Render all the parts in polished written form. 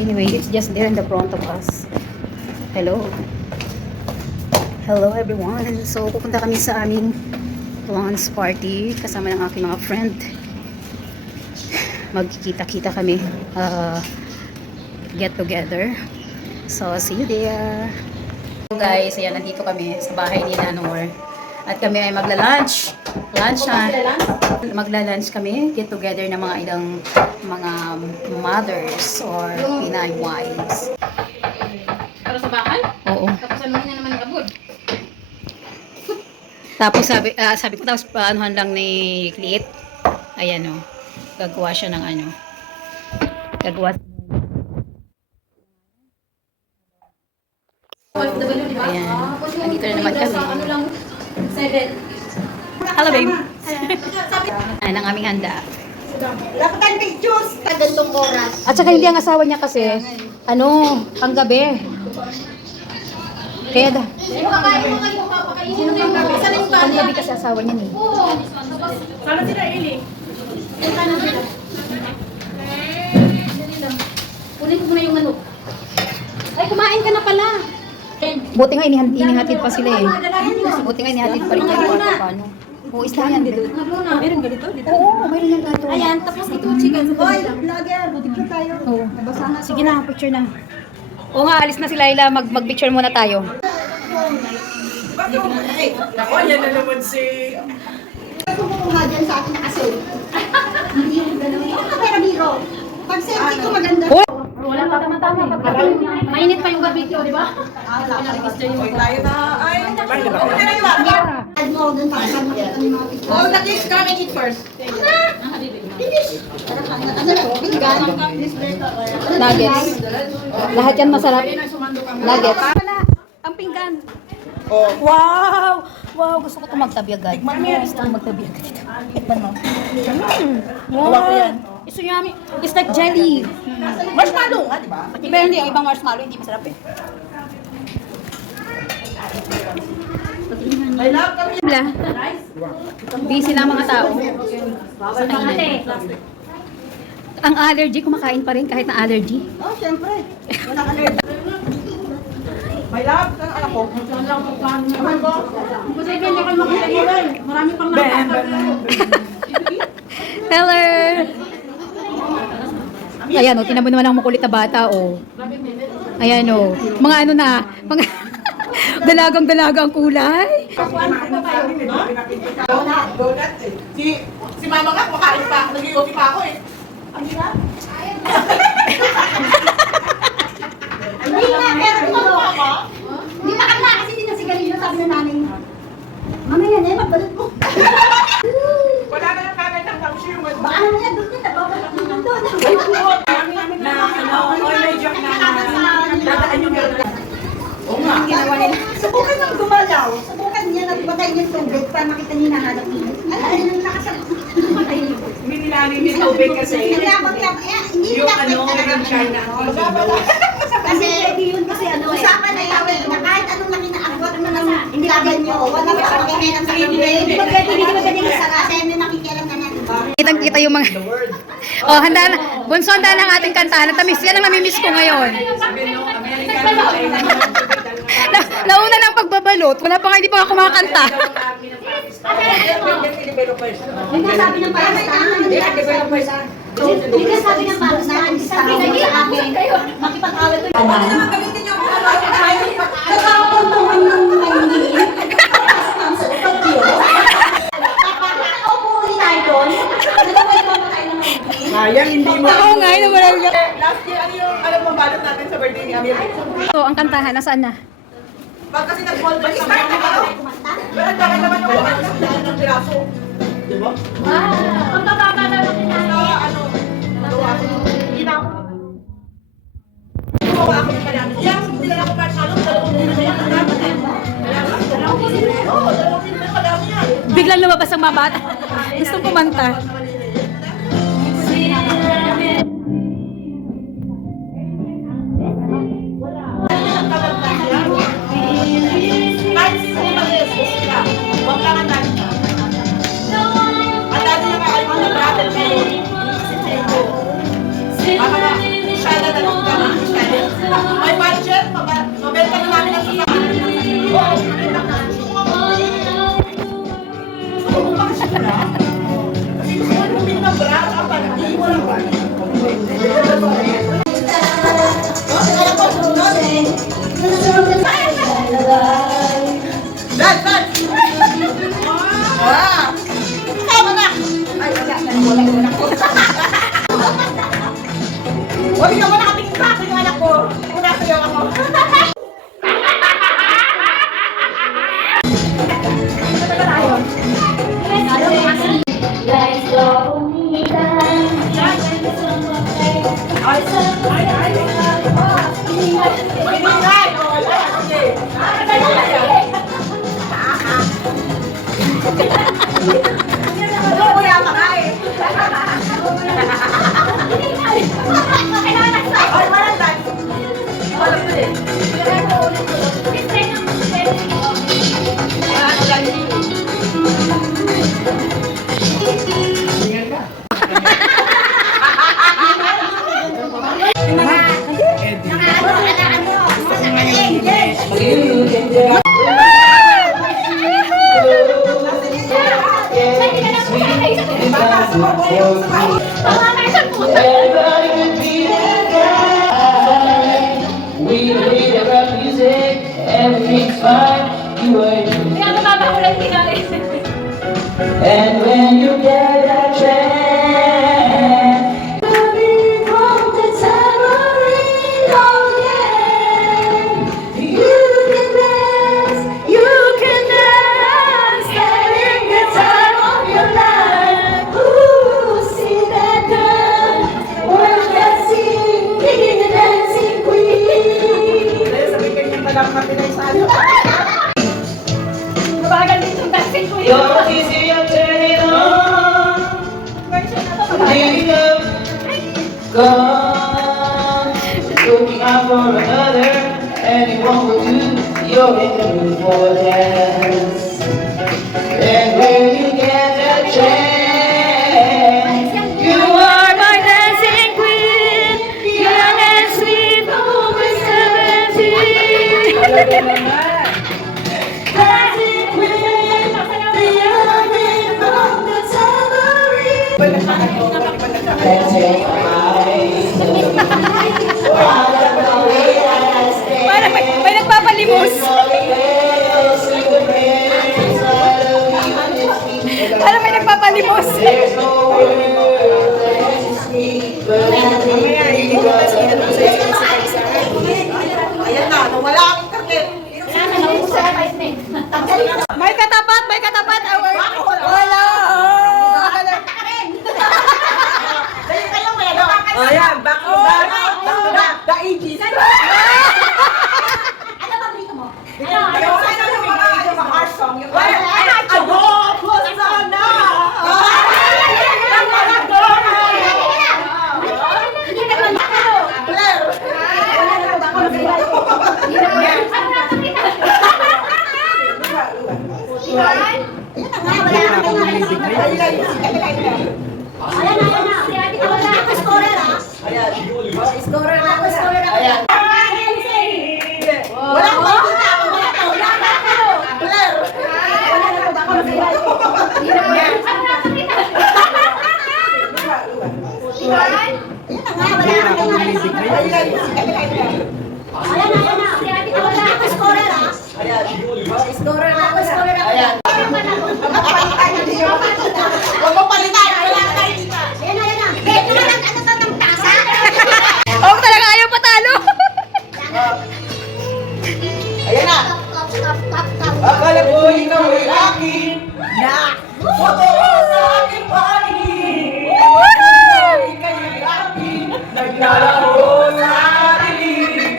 Anyway, it's just there in the front of us. Hello. Hello everyone. So, pupunta kami sa aming launch party kasama ng aking mga friend. Magkikita-kita kami. Get together. So, see you there. So guys, ayan, nandito kami sa bahay ni Nanor. At kami ay magla-lunch. Magla-lunch kami. Get together ng mga ilang mga mothers or Pinay wives. Para sa bahay? Oo. Tapos ano na naman yung abod? Tapos sabi ko, tapos paanuhan lang ni Cliet. Ayan o. Gagawa siya ng ano. Gagawa. Ayan. Andito na naman kami. Ano lang? 7. Hello babe. Ayan ang aming handa. Dapat tayong pictures sa gantong oras. At saka hindi ang asawa niya kasi, ano, panggabi. Kaya da. Panggabi kasi asawa niya ni. Sana sila Eli. Kunin ko muna yung manok. Ay, kumain ka na pala. Buti nga inihatid pa sila eh. Buti nga inihatid pa rin kayo paano. Oo, isla yan dito. Meron ganito? Oo, mayroon yan dito. Ayan, tapos ito chicken. Hoy, vlogger, picture tayo. Oo. Sige na, picture na. Oo nga, alis na si Laila. Mag-picture muna tayo. Ako, yan na naman si... Kumukuha dyan sa akin nakasul. Hindi yung gano'n. Ano kaya biro? Pag safety ko maganda. Hoy! Wala pa tama-tama. Mainit pa yung barbecue, di ba? Uy, tayo na. Ay, okay na yun. Add mo dun para sa makita ng mga picture. Oh, the kids come and eat first. Ano po? Pinggan. Nuggets. Lahat yan masarap. Nuggets. Ang pinggan. Oh. Wow! Wow, gusto ko ito magtabi agad. Gusto ko magtabi agad dito. Tikman mo. Wow! It's so yummy. It's like jelly. Marshmallow nga, di ba? Iba hindi, yung ibang marshmallow, hindi masarap eh. I love kami. Wala. Busy na ang mga tao. Sa kainan. Ang allergy, kumakain pa rin kahit na allergy. Oh, syempre. Wala ka na. My love, ang anak ko. Aman ko. Kasi ganyan kayo makita nila eh. Marami pang nakakasal. Hello! Ayan o, tinan mo naman ang makulit na bata o. Ayan o, mga ano na, mga dalagang-dalaga ang kulay. Donut eh. Si mama nga, kumakain pa. Nag-i-coffee pa ako eh. Ang hirap. Hindi nga, pero ano ako? Hindi pa kanya kasi hindi na si Galino sabi na nanay niya. Mamaya na, magbalot mo. Wala na yung kanan ng tamsiyong. Baka naman yan, doon na, babalik mo doon. Na ano, oil medyo na dadaan yung gano'n. Oo nga. Subukan niyang gumalaw. Subukan niya na batay niya tubig para makita niya nahanap niya. Ano nang nakasagot? Hindi nilalim yung tubig kasi. Hindi Yung ano, yung China. Kasi yun kasi ano eh. Usapan na yun na kahit anong nakinaabot mo ng laban niyo, wala ka pakikialam sa kanila. Hindi ba pwede yung sarap? Kasi may nakikialam na natin. Kitang-kita yung mga... Oh, handa na. Bunso, handa na ang ating kanta. Natamis yan ang namimiss ko ngayon. Nauna ng pagbabalot. Wala pa nga, hindi pa ako kumakanta. Yung sabi ng barista, yung sabi ng barista, sabi sa amin, makipag-away ko yung Ano naman gamitin yung nagkakapuntungan ng maniliit. Uuwi tayo doon. Nagkakapuntungan tayo ng maniliit. Sayang, hindi mo. Oo nga, yun naman. Last year, ano yung alam mo balot natin sa birthday ni Amir? So, ang kantahan, nasaan na? Pag kasi nag-ball ba sa mga ano? Pero ang dami naman yung mga ng piraso. Di ba? Ang bababa na lang nila. Sa ano, nagawa ko. Hindi na ako. Gumawa ako ng kalamin. Yan, hindi na ako marshmallow. Dalawang kilo na yan. Ang dami eh. Dalawang kilo. Oo, dalawang kilo na yung kadami yan. Biglang lumabas ang mga bata. Gustong kumanta. Kahit sino yung mag-i-expose ka. Huwag lang ang dami. Ang dami na nga ay mga brother ngayon. Si Chico. Baka na, siya na lang ka na. wala yung anak ko. Huwag ka mo nakatingin sa akin yung anak ko. Una sa'yo ako. We play the rap music, everything's fine. You ain't. And when you get that chance, coming home to tambourine again. You can dance, having the time of your life. Ooh, see that girl, world dancing, kicking the dancing queen. You're easy, you're turning on. Leaving up, gone. Looking out for another, anyone will do. You're in the mood for a dance. And when you get that chance, you are my dancing queen. Young and sweet, over 17. Dancing queen, the young and from the tambourine. Dancing Parang may nagpapalimos. Parang may nagpapalimos. There's no words to speak, but Ayan na, nawala ang internet. May katapat, may katapat. Wala. Dali kayo, may ano? Ayan, back to back. Back to back. The ages. Ano ba dito mo? Yung ano yung mga age of a heart song. Yung ano? Pusa na! Claire! Ayan. Wala ko makikita ako. Wala ko. Claire! Ayan. Huwag mo palitan. Wala ka tayo dito. Oh, talaga ayaw patalo. Ayan na. Akala ko ikaw ay akin na totoo sa aking paligid. Ika'y akin, naglalaro sa dilim.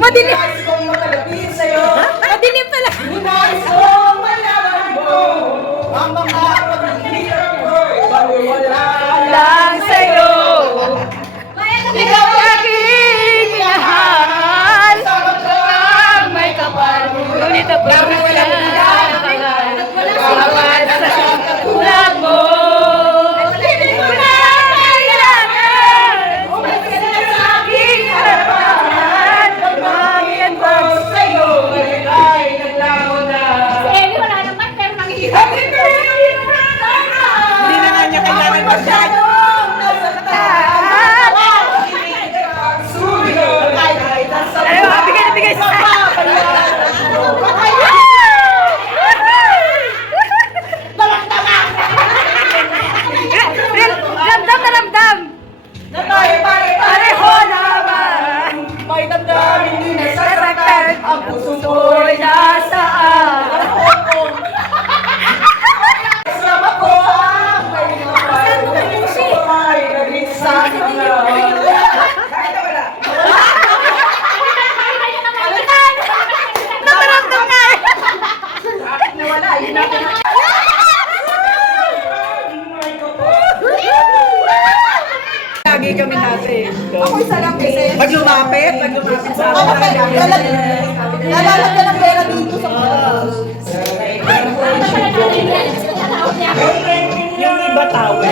Madilim. Nais kong makalapit sa'yo. Madilim talaga. Nais kong malaman mo ang mga paghihirap ko'y baliwala Lang sa'yo. Ikaw aking minahal. Ang may kapal. Ngunit ako wala. Kawan sa katulad mo. Hindi ko na kailangan. Umalis ka sa aking harapan. Pagmamahal ko sa'yo. Ay naglaho na. Hindi na nga niya kailangan masyado. Ano, bigay na bigay sa Pag lumapit sa akin. Lalala ka ng pera dito sa Yung iba tawag.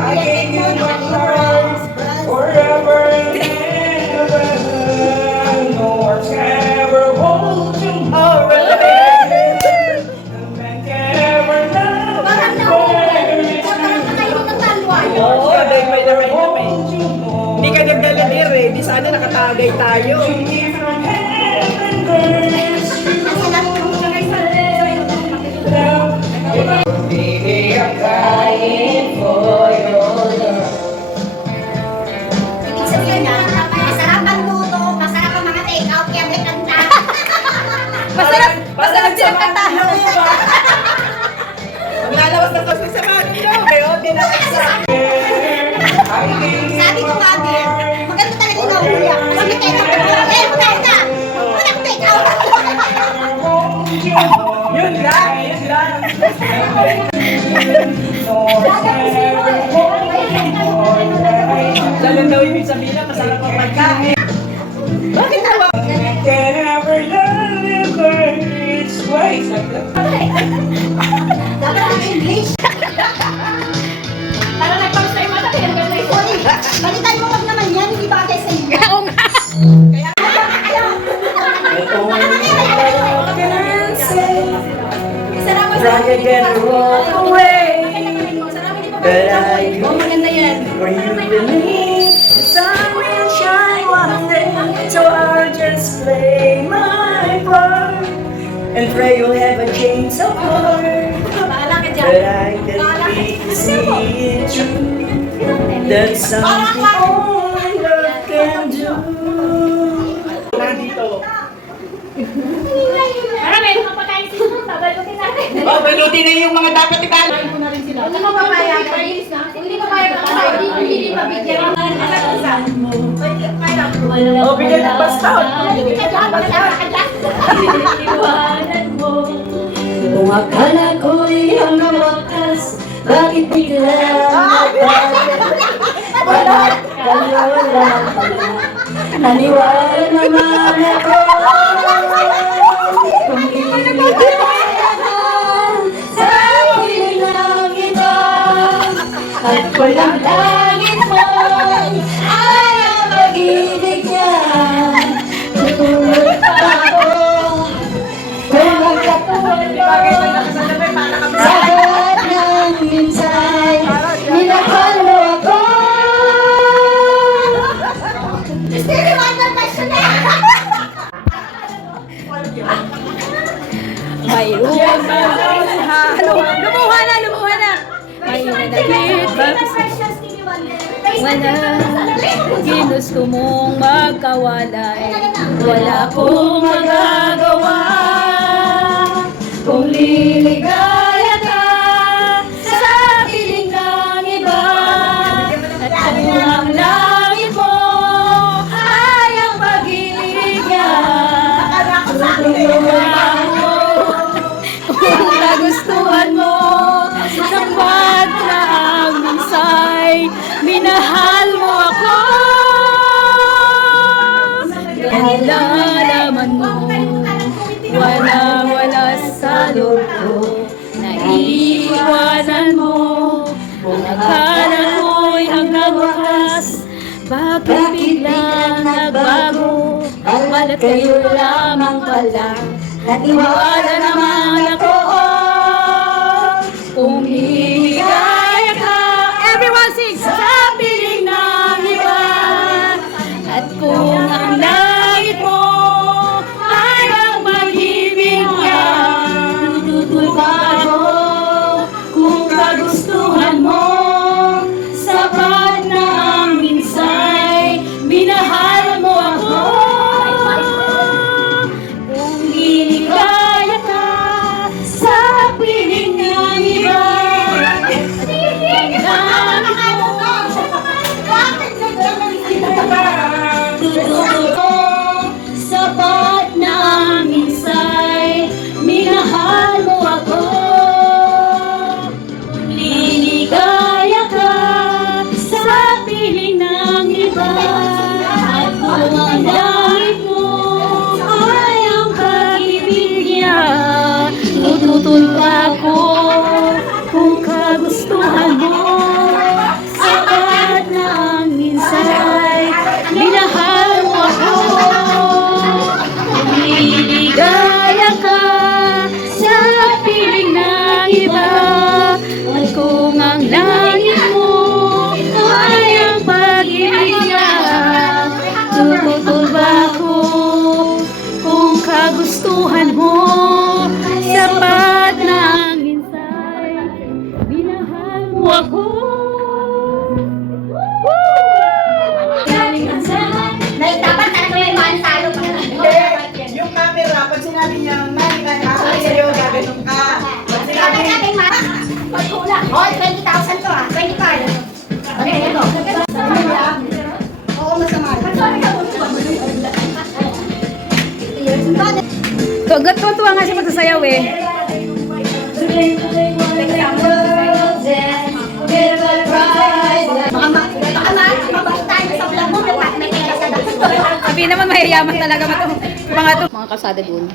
I gave you my heart forever and ever. No one's ever hold you more than can ever love you. Oo, dahil may naman naman. Hindi ka nagdaladir eh. Di sana nakatagay tayo. From heaven burns baby, I'm dying for your love. Ibig sabihin na, masarap ang luto, masarap ang mga take-out, kaya may kanta. Masarap silang kantahan. Ang lalawas na kasi sa mga nyo. Pero di na isa. Sabi ko nga din, maganda talaga yung nahuya. Kasi take-out ko, muna. Muna ko take-out. Yun lang, yun lang. Ganun daw ibig sabihin na masarap ang pagkain. Bakit nawa? Can ever love you, but it's twice. Dapat ang English. Para nagpapos tayo mata, kaya naman tayo. Uy, balitan mo wag naman yan, hindi bagay sa iyo. Oo nga. Rather than walk away, but I do Maganda yan. for you and me. The sun will shine one day, so I'll just play my part and pray you'll have a change of heart. Bahala ka dyan. But I can be to see it true. That's something only love can do. Nandito. Marami, mga pagkain sila. Babalutin natin. Oh, balutin na yung mga dapat ibalik. Hindi mo papayag. Hindi mo papayag ang kain. Hindi mabigyan. Oh, bigyan ng baston. Iwanan mo. Kung akala ko'y hanggang wakas, bakit bigla wala kayo lang pala. Naniwala naman ako kung iligaya ka sa piling ng iba at walang langit mo ay ang pag-ibig niya. Tutulog pa ako kung magkatuwad mo sa lahat ng minsay, minahal mo ako. Stevie Wonder question na. May lumuha. Lumuha na. May nagit wala. Ginusto mong magkawalay. Wala akong magagawa. Kung liligaya ka sa piling ng iba, at kung ang langit mo ay ang pag-ibig niya, tutulungan mo kung nagustuhan mo sapag na ang minsay, minahal mo ako. Ang lalaman mo, wala sa loob ko, naiiwanan mo. Kung akala ko'y hanggang wakas, bakit biglang nagbago? Balat kayo lamang pala, natiwala naman ako. Kung hiligaya ka, everyone sing! Sa piling ng iba, at kung ang langit mo ay ang pag-ibig niya, tutulpa mo kung kagustuhan mo. Sapat na ang minsay, minahal mo ako. Kung liligaya ka sa piling ng iba, at Tutulba ko kung kagustuhan mo. Sapat na ang minsay minahal mo ako. Liligaya ka sa piling ng iba. At kung ang langit mo ay ang pag-ibig niya, tutulba ko kung kagustuhan mo. Sapat na ang minsay minahal mo ako. Dapat talaga may manalo pa. Hindi, yung camera, pag sinabi niya, Mari ka na, sa'yo, gaganon ka. Pag sinabi Dapat natin pagkulang. Hoy, 20,000 to ah. 25. Okay, ito. Oo, masama. Tuwa nga siya magsasayaw eh. Mabait tayo sa vlog mo. May pera sa dapat. Sabi naman mayayaman talaga mga to. Mga kalsada dun.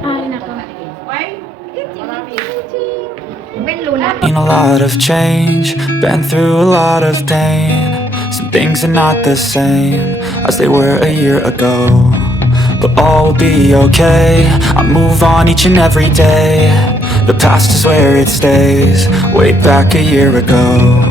Ay, nako. Seen a lot of change, been through a lot of pain. Some things are not the same as they were a year ago, but all will be okay. I move on each and every day. The past is where it stays, way back a year ago.